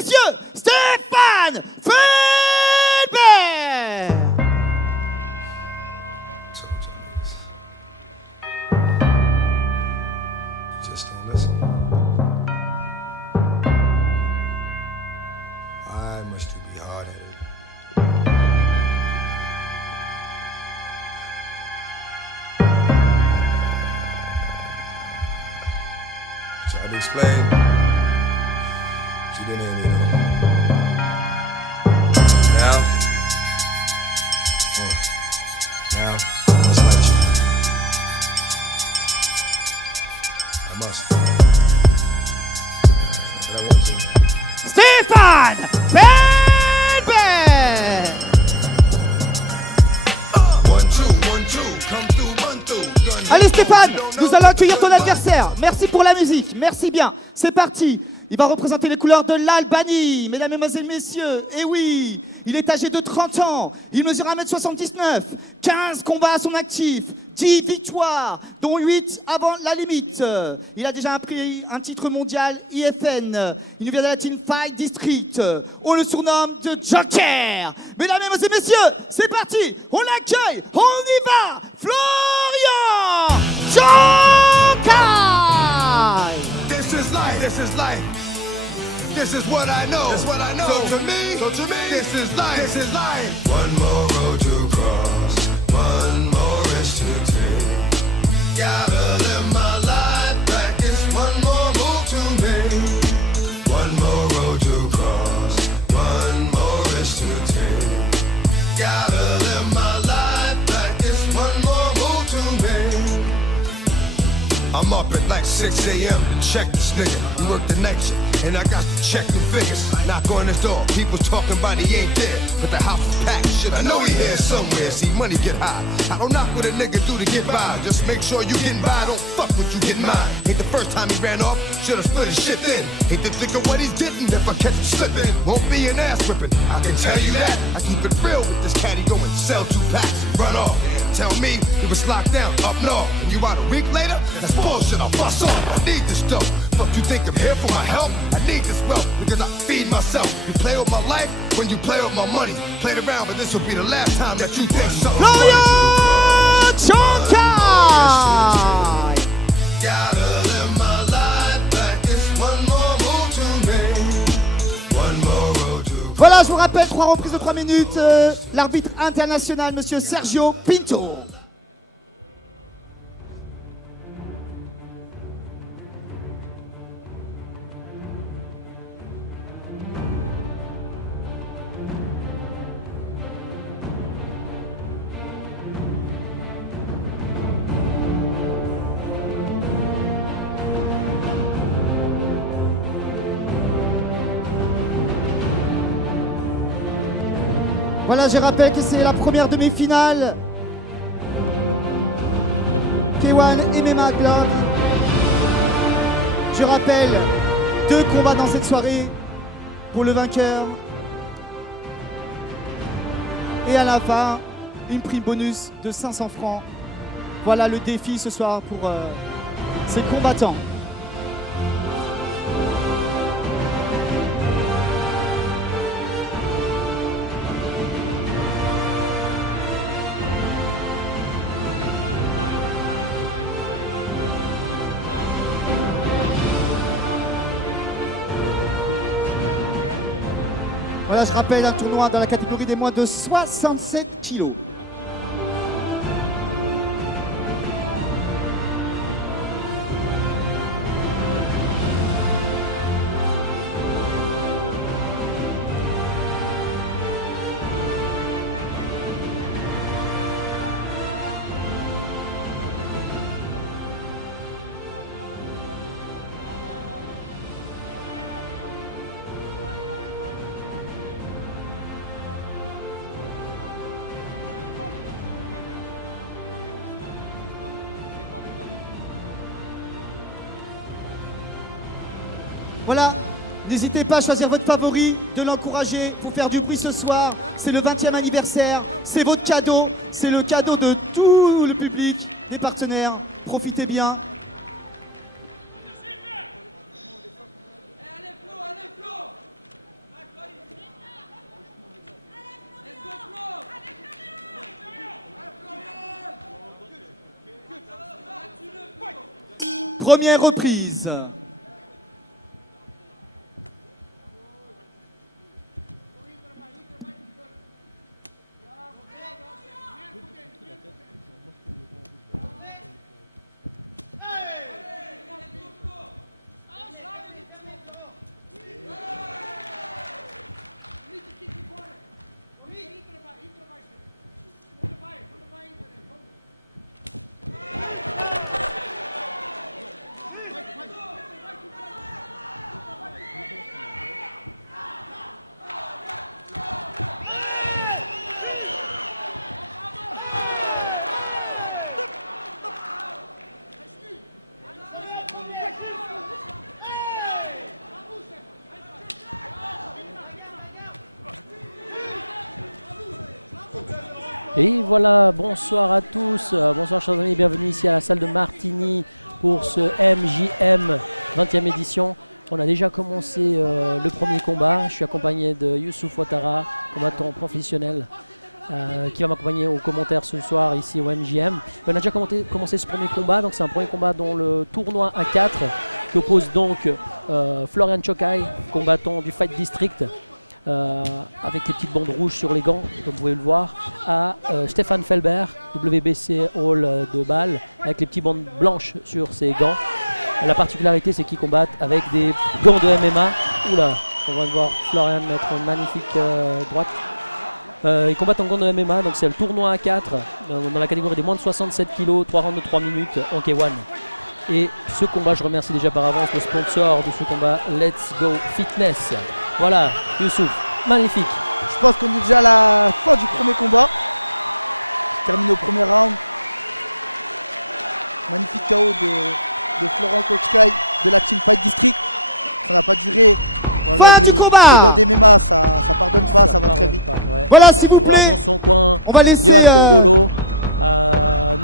messieurs, Stéphane Felbert. Just don't listen. I must be hard-headed. Try to explain. She didn't hear me. Now, I must like you. I must. But I want to. Stéphane Felbert. 1, 2, 1, 2, come through, run through. Allez Stéphane, nous allons accueillir ton adversaire. Merci pour la musique, merci bien. C'est parti. Il va représenter les couleurs de l'Albanie. Mesdames, Mesdemoiselles, Messieurs, et oui, il est âgé de 30 ans. Il mesure 1m79, 15 combats à son actif, 10 victoires, dont 8 avant la limite. Il a déjà pris un titre mondial IFN. Il nous vient de la Team Fight District. On le surnomme de Joker. Mesdames, Mesdemoiselles, Messieurs, c'est parti. On l'accueille, on y va. Florian Jokai. This is life. This is life. This is what I know. This is what I know. So to me, this is life. This is life. One more road to cross. One more risk to take. Gotta live my life like this. One more move to make. One more road to cross. One more risk to take. Gotta live my life like this. One more move to make. I'm up at like 6 a.m. to check this nigga. We work the night shift, and I got to check the figures. Knock on his door, people talking about he ain't there, but the house is packed. Shit, I know he here somewhere. See, money get high. I don't knock what a nigga do to get by. Just make sure you getting by, don't fuck what you getting mine. Ain't the first time he ran off, should've split his shit then. Ain't to think of what he's getting if I catch him slipping. Won't be an ass whipping, I can tell you that. I keep it real with this caddy going to sell 2 packs. Run off. Tell me it was locked down up north. And you out a week later? That's bullshit, I'll bust off. I need this dope. Fuck you think I'm here for my help? I need this wealth because I feed myself. You play with my life when you play with my money. Played around, but this will be the last time that you think so. Florian Jokai. Gotta live my life like this. One more move to make. One more road to. Voilà, je vous rappelle, 3 reprises de 3 minutes. L'arbitre international, monsieur Sergio Pinto. Voilà, je rappelle que c'est la première demi-finale. K1 MMA Globe. Je rappelle, 2 combats dans cette soirée pour le vainqueur. Et à la fin, une prime bonus de 500 francs. Voilà le défi ce soir pour ces combattants. Voilà, je rappelle un tournoi dans la catégorie des moins de 67 kilos. Voilà, n'hésitez pas à choisir votre favori, de l'encourager pour faire du bruit ce soir. C'est le 20e anniversaire, c'est votre cadeau, c'est le cadeau de tout le public, des partenaires. Profitez bien. Première reprise. Et voilà, bonsoir à tous, bonsoir chers amis, bienvenue ici à la salle de Martigny pour ce MJM 20e édition. On a déjà commencé le premier combat, je suis accompagné de Youssouf Ouattara, combattant professionnel, qui va m'accompagner aux commentaires ce soir ici au MJM. On a déjà commencé ce premier combat, donc c'est un premier combat dans le tournoi A4 qui oppose donc Florian Chokai, combattant du Fight District, avec les petites bandes rouges sur les gants, comme vous pouvez le voir, à Stéphane Felbert, WBC Hall de Bâle, avec les petites bandes blanches sur ses gants. La particularité, c'est qu'ils combattent avec des gants de MMA. Oula, on va voir Florian mettre une magnifique droite. Ils combattent en gants de MMA, donc c'est le tournoi A4 dans la catégorie des moins de 67 kg, 3 rounds de 3 minutes en K1. Et ce combat, je remercie déjà par avance le sponsor de ce combat, Let's Go Fitness. Voilà, Youssouf, magnifique. Je pense qu'on est déjà à la fin du premier combat. Terminé au premier round. Magnifique KO de Florent Kochkai de la Team Fight District. Ça n'a pas duré. Fin du combat. Dans des MMA, ça pardonne pas, ça va très vite. Ouais. Voilà, s'il vous On va voir plaît. dans son coin, On va laisser Johan Congolo,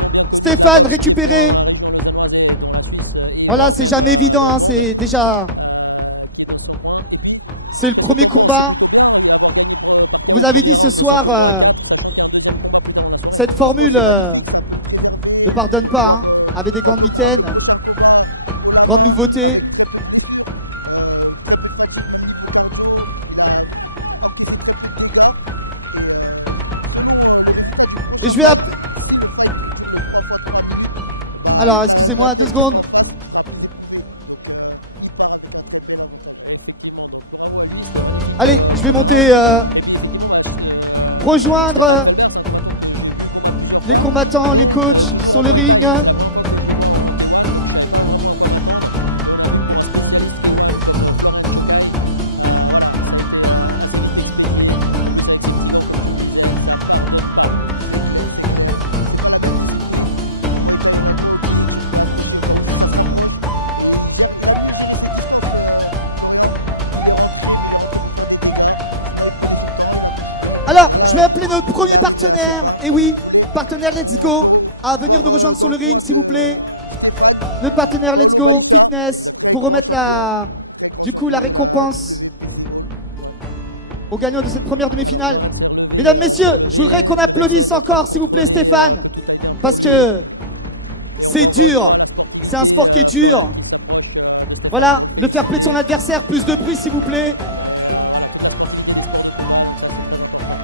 non bien connu de la Stéphane boxe, qui est récupérer. point dans la région lausannoise et dans la Suisse et Voilà, voire c'est même jamais dans évident, le hein, monde, c'est déjà. qui est dans son coin. Et puis, C'est le qu'est-ce que premier t'en penses? combat. C'est plutôt bien avoir gagné par KO Vous au l'avez premier dit ce round dans un soir, tournoi à 4, sachant qu'il y a un deuxième combat plus tard dans la soirée. Cette Franchement, formule c'est magnifique, ça peut le préserver. ne pardonne pour pas, pouvoir, avec des gants on peut nickel. prendre le prochain combat au la main nouveauté. avec très peu de blessures, très peu de fatigue, même niveau cardio. Il a encaissé très peu de dégâts. Et selon le résultat du prochain Je vais fight, si le fight dure le 3 x 3 minutes, bah, Alors, excusez-moi, la tête deux qui sera en secondes. face sera plus éprouvée. Donc il part avec un très bel avantage. Effectivement, donc bravo à lui, c'était magnifique. Allez, je vais premier monter round. Et puis effectivement, rejoindre Stéphane Felbert, c'est un combattant que j'ai vu combattre plusieurs les fois, combattants, mais les coachs toujours sur en le Muay Thai. ring. C'est la première fois que je le vois en K1, donc je savais pas vraiment à quoi m'attendre. Et on a vu que pour un spécialiste K1 comme Florian Chokai, voilà, ça a été assez vite expédié. En plus avec ses petits gants, comme tu me disais, ça pardonne pas. C'est clair, c'est clair. C'est pas la même discipline. Le Muay Thai, on a droit au clinch, on peut accrocher au cas où si ça se rapproche. Et il a mieux géré ses distances, Florian. Il est rentré, mais il est rentré pour faire des dégâts. Sinon, il prenait son temps, il a construit. Et puis, Alors, voilà, je vais appeler notre premier il est arrivé à ses partenaire. fins, Et comme oui, il voulait. partenaire Let's On Go. peut Ah, venez voir nous rejoindre dans sur le ring, coin s'il vous plaît. de Stéphane, Le partenaire Paolo Let's Go Balicha, Fitness, très pour grand remettre champion. la- très grand Du coup, champion la de la récompense. WPC Hall. au gagnant de cette première Alors demi-finale. Florian s'est relevé, Mesdames, messieurs, je voudrais qu'on le médecin applaudisse est en train encore, de s'il vous plaît, contrôler Stéphane, que tout aille bien pour parce lui. que Et on c'est voit encore une dur. fois la C'est un sportivité, sport qui est dur. Florian qui s'approche de Stéphane voilà, pour le le fair play de féliciter. son adversaire, plus de prix s'il vous plaît. Et voilà, toute la sportivité des sports de combat, donc ça c'est très important.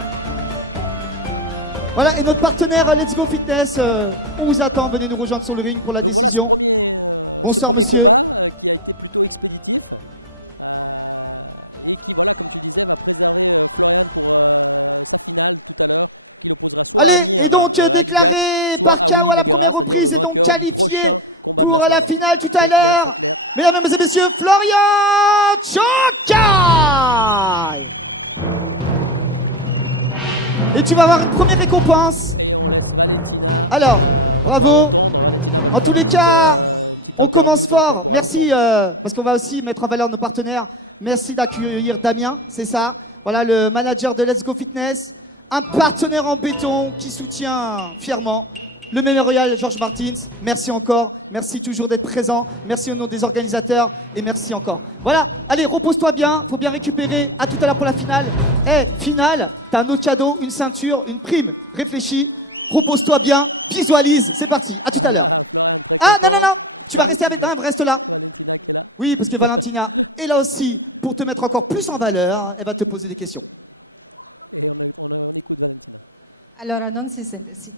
Voilà, et notre partenaire Let's Go Fitness, on vous attend, venez nous rejoindre sur le ring pour la Donc voilà ce décision. premier, Bonsoir, monsieur. combat qui a été plutôt expéditif et qui, voilà, comme tu disais, va préserver Florian pour sa finale tout à l'heure, qu'il opposera soit à Allez, Amir et donc, Aguilat, déclaré soit par à KO Willy à la Nogueira, première c'est-à-dire le reprise, et donc vainqueur du qualifié prochain combat de la pour soirée. la finale tout à C'est clair, l'heure. c'est clair. Mesdames et messieurs, Florian Chokai. Et tu vas avoir une première récompense. Et on laisse Valentina, Alors, on va bravo. pouvoir l'entendre. Valentina va lui En faire tous les une cas, petite on interview, commence donc on fort. pourra Merci, l'entendre. parce qu'on va aussi mettre en valeur nos partenaires. Merci d'accueillir Damien, c'est ça. Voilà le manager de Let's Go Fitness, un partenaire en béton qui soutient fièrement le mémorial Georges Martins. Merci encore, merci toujours d'être présent. Merci au nom des organisateurs et merci encore. Voilà, allez, repose-toi bien, faut bien récupérer. À tout à l'heure pour la finale. Finale, t'as un autre cadeau, une ceinture, une prime. Réfléchis, repose-toi bien, visualise, c'est parti. À tout à l'heure. Voilà, Florian très Ah, content. non, Tu vas rester avec là, reste là. Valentina qui est là. Oui, parce que Valentina est là aussi pour te mettre encore plus en valeur. Elle va te poser des questions. Et on écoute Valentina. Allora, non si sente, sì.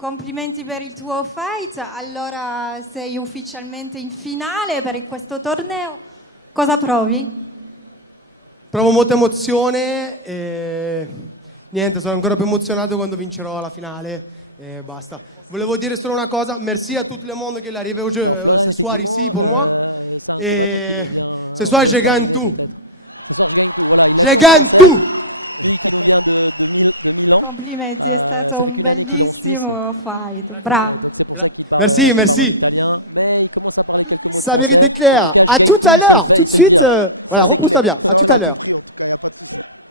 Complimenti per il tuo fight, allora sei ufficialmente in finale per questo torneo. Cosa provi? Provo molta emozione e niente, sono ancora più emozionato quando vincerò la finale e basta. Volevo dire solo una cosa, merci à tout le monde qui est arrivé aujourd'hui. Alors Florian, ce soir effectivement, ici pour moi. c'est un combattant qui nous vient. Ce soir, je gagne tout. Peut-être. Ce soir, je gagne tout. Voilà, il a dit en gagne français. tout. Lui qui nous vient de Milan. Complimenti, Ça fait qu'une année qu'il est en Suisse. Bravo. Donc c'est pour ça qu'il parle, Merci, qu'il parle en merci. italien. Mais il commence à parler quelques mots de Ça français. mérite clair. En tout cas, je À gagne tout tout, à il sait le l'heure, faire, tout il de sait le suite. dire. Voilà, Ça c'est tout va clair, bien. ça tout on va l'a bien. compris en tout cas, il n'y a pas de souci.